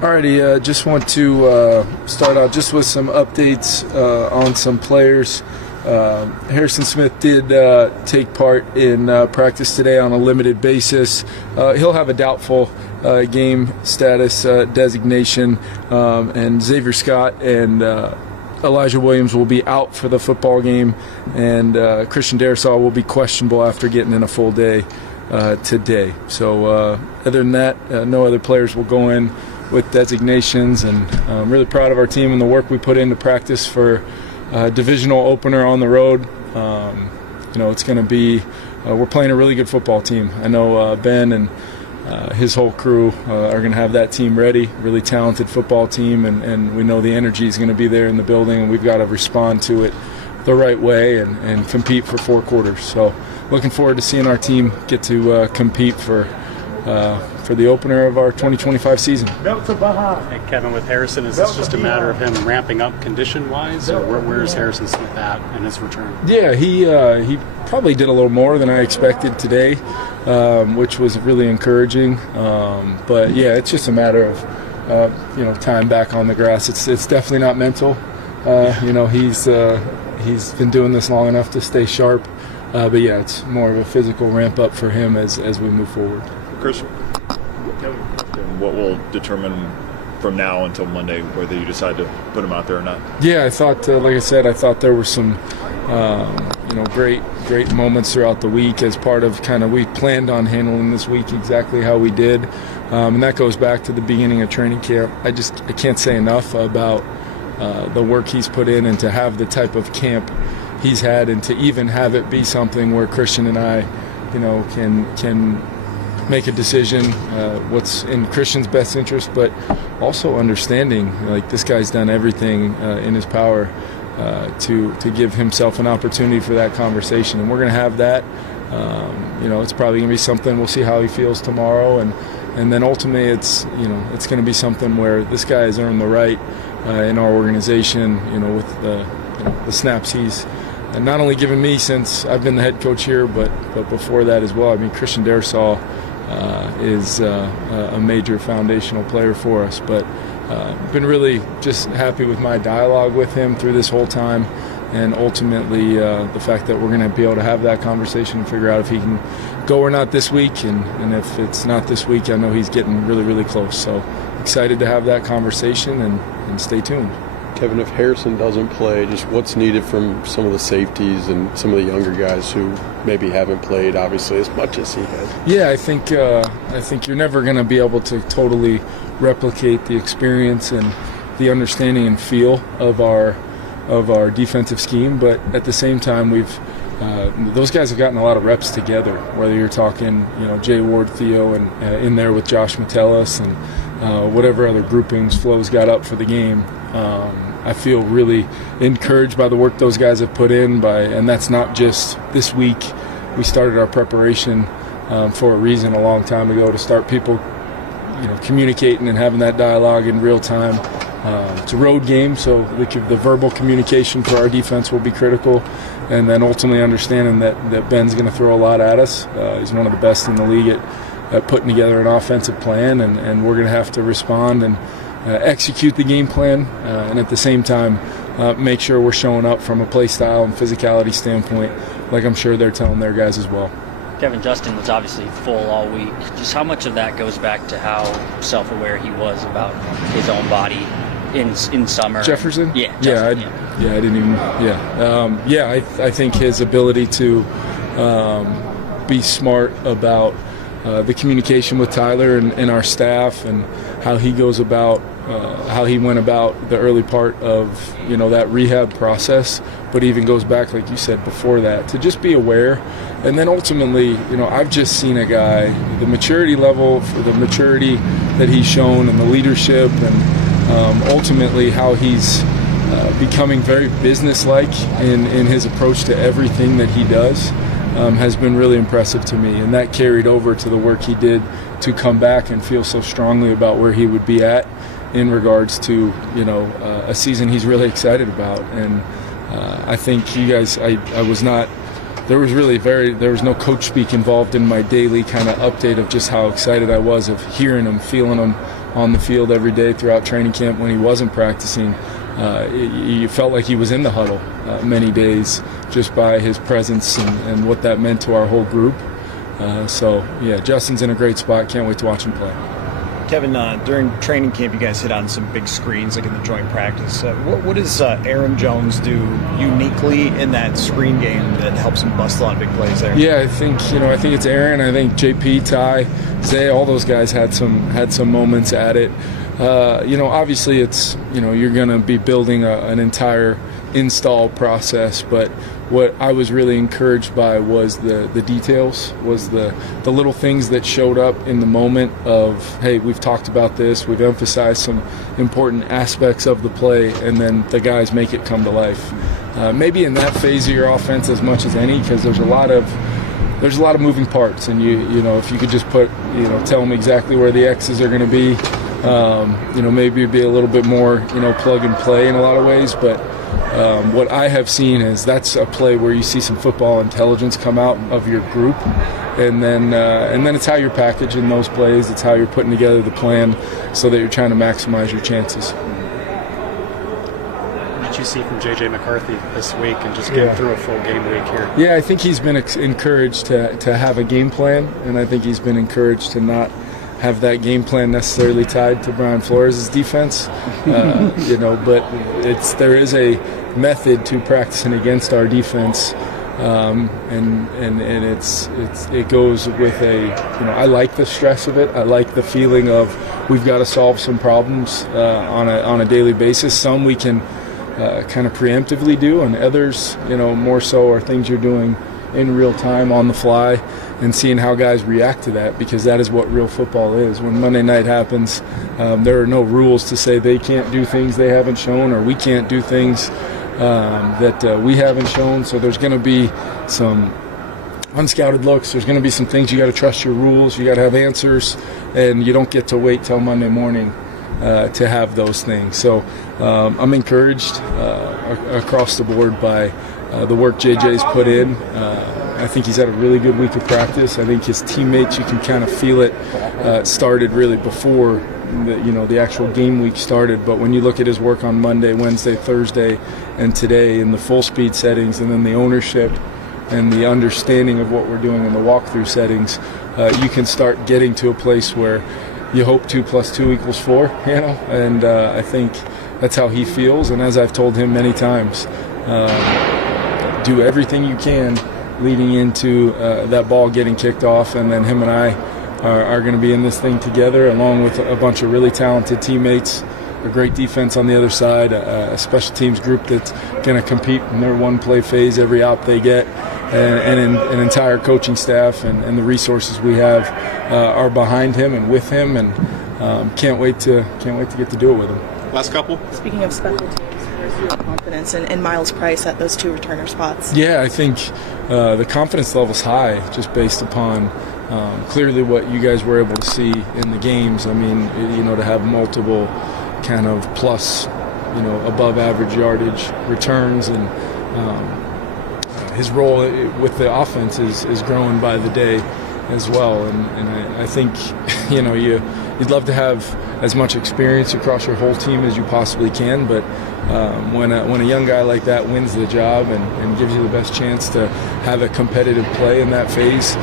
Alrighty, just want to start out just with some updates on some players. Harrison Smith did take part in practice today on a limited basis. He'll have a doubtful game status designation, and Xavier Scott and Elijah Williams will be out for the football game, and Christian Darrisaw will be questionable after getting in a full day today. So other than that, no other players will go in with designations, and I'm really proud of our team and the work we put into practice for divisional opener on the road. It's going to be we're playing a really good football team. I know Ben and his whole crew are going to have that team ready. Really talented football team, and we know the energy is going to be there in the building, and we've got to respond to it the right way and compete for 4 quarters. So looking forward to seeing our team get to compete for the opener of our 2025 season. Hey, Kevin, with Harrison, is this just a matter of him ramping up condition-wise, or where's Harrison Smith at in his return? Yeah, he probably did a little more than I expected today, which was really encouraging. But yeah, it's just a matter of time back on the grass. It's definitely not mental. He's been doing this long enough to stay sharp. But yeah, it's more of a physical ramp up for him as we move forward. Chris, what will determine from now until Monday whether you decide to put him out there or not? Yeah, I thought, like I said, there were some great moments throughout the week as part of we planned on handling this week exactly how we did, and that goes back to the beginning of training camp. I can't say enough about the work he's put in, and to have the type of camp he's had, and to even have it be something where Christian and I, can make a decision what's in Christian's best interest, but also understanding this guy's done everything in his power to give himself an opportunity for that conversation, and we're going to have that. It's probably going to be something. We'll see how he feels tomorrow, and then ultimately it's going to be something where this guy has earned the right in our organization. With the snaps he's not only given me since I've been the head coach here, but before that as well. I mean, Christian Darrisaw is a major foundational player for us, but been really just happy with my dialogue with him through this whole time, and ultimately the fact that we're going to be able to have that conversation and figure out if he can go or not this week, and if it's not this week, I know he's getting really, really close. So excited to have that conversation, and stay tuned. Kevin, if Harrison doesn't play, just what's needed from some of the safeties and some of the younger guys who maybe haven't played, obviously, as much as he has? Yeah, I think you're never going to be able to totally replicate the experience and the understanding and feel of our defensive scheme, but at the same time, those guys have gotten a lot of reps together. Whether you're talking, Jay Ward, Theo, and in there with Josh Metellus and whatever other groupings Flo's got up for the game. I feel really encouraged by the work those guys have put in, and that's not just this week. We started our preparation for a reason a long time ago, to start people communicating and having that dialogue in real time. It's a road game, so the verbal communication for our defense will be critical, and then ultimately understanding that Ben's going to throw a lot at us. He's one of the best in the league at putting together an offensive plan, and we're going to have to respond and execute the game plan, and at the same time make sure we're showing up from a play style and physicality standpoint, like I'm sure they're telling their guys as well. Kevin, Justin was obviously full all week. Just how much of that goes back to how self-aware he was about his own body in summer? Jefferson? Yeah. I didn't even. I think his ability to be smart about the communication with Tyler and our staff, and how he goes about, how he went about the early part of that rehab process, but even goes back, like you said, before that, to just be aware. And then ultimately, I've just seen a guy, the maturity level, for the maturity that he's shown, and the leadership, and ultimately how he's becoming very businesslike in his approach to everything that he does. Has been really impressive to me, and that carried over to the work he did to come back and feel so strongly about where he would be at in regards to a season he's really excited about. And I think you guys, I was not. There was no coach speak involved in my daily kind of update of just how excited I was of hearing him, feeling him, on the field every day throughout training camp when he wasn't practicing. You felt like he was in the huddle many days just by his presence and what that meant to our whole group. So, yeah, Justin's in a great spot. Can't wait to watch him play. Kevin, during training camp, you guys hit on some big screens, like in the joint practice. What does Aaron Jones do uniquely in that screen game that helps him bust a lot of big plays there? Yeah, I think it's Aaron. I think JP, Ty, Zay, all those guys had some moments at it. Obviously it's you're going to be building an entire install process, but what I was really encouraged by was the details, was the little things that showed up in the moment of, hey, we've talked about this, we've emphasized some important aspects of the play, and then the guys make it come to life. Maybe in that phase of your offense as much as any, because there's a lot of moving parts, and if you could just tell them exactly where the X's are going to be, maybe it'd be a little bit more plug and play in a lot of ways, but what I have seen is that's a play where you see some football intelligence come out of your group, and then it's how you're packaging those plays. It's how you're putting together the plan so that you're trying to maximize your chances. What did you see from J.J. McCarthy this week and just getting through a full game week here? Yeah, I think he's been encouraged to have a game plan, and I think he's been encouraged to not have that game plan necessarily tied to Brian Flores' defense, but there is a method to practicing against our defense, and it goes with I like the stress of it. I like the feeling of we've got to solve some problems on a daily basis. Some we can kind of preemptively do, and others more so are things you're doing in real time on the fly and seeing how guys react to that, because that is what real football is. When Monday night happens, there are no rules to say they can't do things they haven't shown or we can't do things that we haven't shown. So there's going to be some unscouted looks. There's going to be some things you got to trust your rules. You got to have answers, and you don't get to wait till Monday morning to have those things. So I'm encouraged across the board by the work JJ's put in. I think he's had a really good week of practice. I think his teammates, you can kind of feel it, started really before the actual game week started. But when you look at his work on Monday, Wednesday, Thursday, and today in the full speed settings, and then the ownership and the understanding of what we're doing in the walkthrough settings, you can start getting to a place where you hope 2 + 2 = 4, and I think that's how he feels. And as I've told him many times, do everything you can leading into that ball getting kicked off, and then him and I are going to be in this thing together along with a bunch of really talented teammates, a great defense on the other side, a special teams group that's going to compete in their one-play phase every out they get, and an entire coaching staff and the resources we have are behind him and with him, and can't wait to get to do it with him. Last couple. Speaking of special teams, where's your confidence in Miles Price at those 2 returner spots? Yeah, I think the confidence level's high just based upon clearly what you guys were able to see in the games. I mean, to have multiple kind of plus, above average yardage returns, and his role with the offense is growing by the day as well. And I think, you'd love to have as much experience across your whole team as you possibly can, but when a young guy like that wins the job and gives you the best chance to have a competitive play in that phase,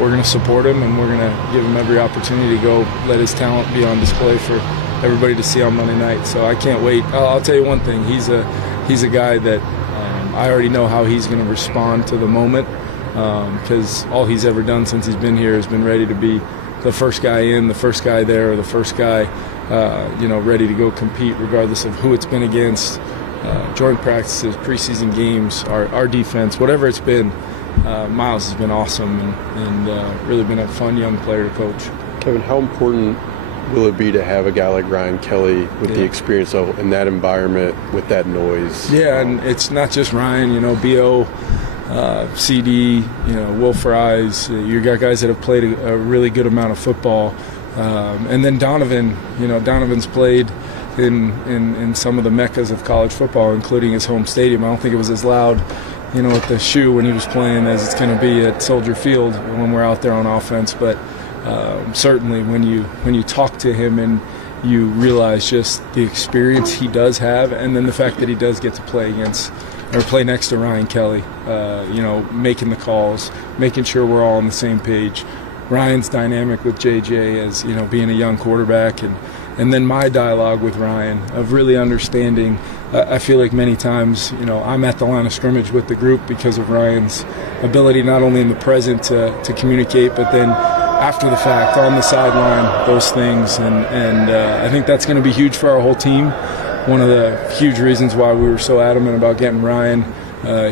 we're going to support him, and we're going to give him every opportunity to go let his talent be on display for everybody to see on Monday night. So I can't wait. I'll tell you one thing, he's a guy that I already know how he's going to respond to the moment, because all he's ever done since he's been here has been ready to be the first guy in, the first guy there, or the first guy, ready to go compete regardless of who it's been against, joint practices, preseason games, our defense, whatever it's been. Miles has been awesome and really been a fun young player to coach. Kevin, how important will it be to have a guy like Ryan Kelly with the experience of in that environment with that noise? Yeah, and it's not just Ryan, B.O., CD, Will Fries. You got guys that have played a really good amount of football. And then Donovan, Donovan's played in some of the meccas of college football, including his home stadium. I don't think it was as loud, at the shoe when he was playing as it's going to be at Soldier Field when we're out there on offense. But certainly when you talk to him and you realize just the experience he does have, and then the fact that he does get to play next to Ryan Kelly, making the calls, making sure we're all on the same page. Ryan's dynamic with JJ as, being a young quarterback, and then my dialogue with Ryan of really understanding. I feel like many times, I'm at the line of scrimmage with the group because of Ryan's ability not only in the present to communicate, but then after the fact, on the sideline, those things. And I think that's going to be huge for our whole team. One of the huge reasons why we were so adamant about getting Ryan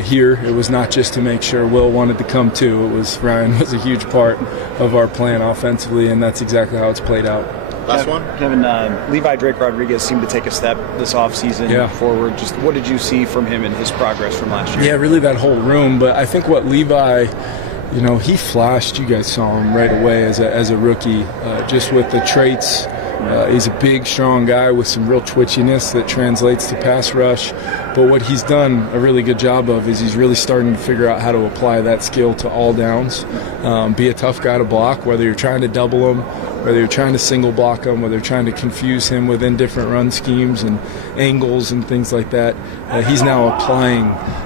here, it was not just to make sure Will wanted to come too. Ryan was a huge part of our plan offensively, and that's exactly how it's played out. Last one? Kevin, Levi Drake Rodriguez seemed to take a step this offseason forward. Just what did you see from him and his progress from last year? Yeah, really that whole room. But I think what Levi, he flashed. You guys saw him right away as a rookie, just with the traits. He's a big, strong guy with some real twitchiness that translates to pass rush. But what he's done a really good job of is he's really starting to figure out how to apply that skill to all downs. Be a tough guy to block, whether you're trying to double him, whether you're trying to single block him, whether you're trying to confuse him within different run schemes and angles and things like that. He's now applying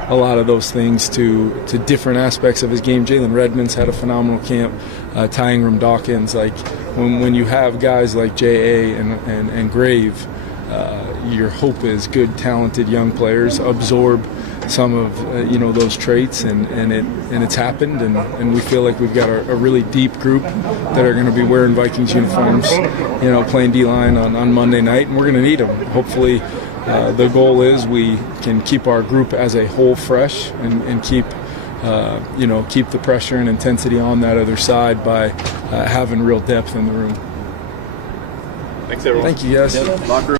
a lot of those things to different aspects of his game. Jalen Redmond's had a phenomenal camp. Ty Ingram Dawkins, when you have guys like J.A. and Grave, your hope is good, talented young players absorb some of those traits, and it's happened, and we feel like we've got a really deep group that are going to be wearing Vikings uniforms, playing D-line on Monday night, and we're going to need them. Hopefully, the goal is we can keep our group as a whole fresh and keep the pressure and intensity on that other side by having real depth in the room. Thanks, everyone. Thank you, guys. Locker room.